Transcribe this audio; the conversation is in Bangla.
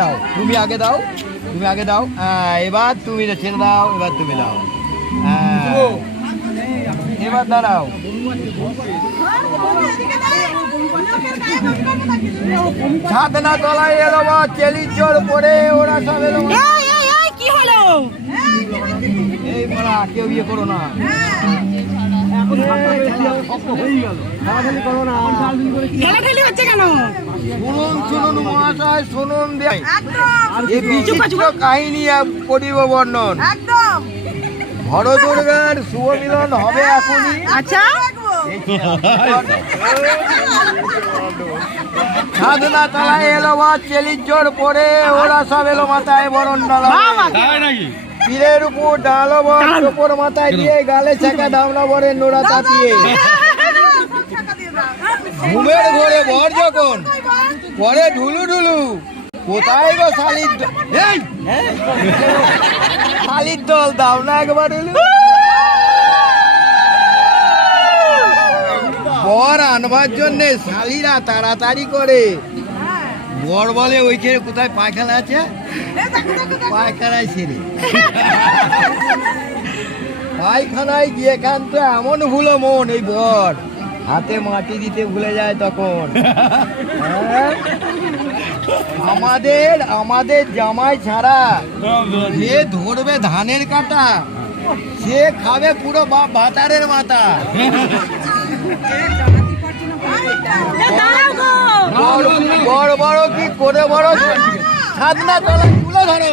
দাও, তুমি আগে দাও, তুমি আগে দাও। এবার তুমি ছেড়ে দাও, এবার তুমি দাও। এবার দাঁড়াও। ছাদনা তলায় এলো বা চেলির জোর পরে ওরা সব এলো। কি হলো? এই বলা কেউ ইয়ে করো না, ঠেলাঠেলি হচ্ছে কেন? শুনুন শুনুন মহাশয়, শুনুন এই বিচিত্র কাহিনী করিব বর্ণন। বড় দুর্গার শুভ মিলন হবে এখনই। আচ্ছা, সাধনা তলায় এলো বা চেলির জোর পরে ওরা সব এলো মাথায় বরণ ডালা, পীরের উপর ডালো বর ওপর মাথায় দিয়ে গালে চাকা ধামনা বরের নোড়া তাপিয়ে ঘুমের ঘরে বর যখন পরে ঢুলু ঢুলু কোথায় গো শালির শালির দল দাও না একবার ঢুলু। বর আনবার জন্যে শালিরা তাড়াতাড়ি করে। বর বলে ওইখানে কোথায় পায়খানা আছে, পায়খানায় সেরে পায়খানায় গিয়ে কান্ত এমন ভুলো মন এই বর হাতে মাটি দিতে ভুলে যায় তখন। আমাদের আমাদের জামাই ছাড়া যে ধরবে ধানের কাটা সে খাবে পুরো ভাতারের মাথা। বড় বড় কি করে বড় সাধনা তলা তুলে ধরো।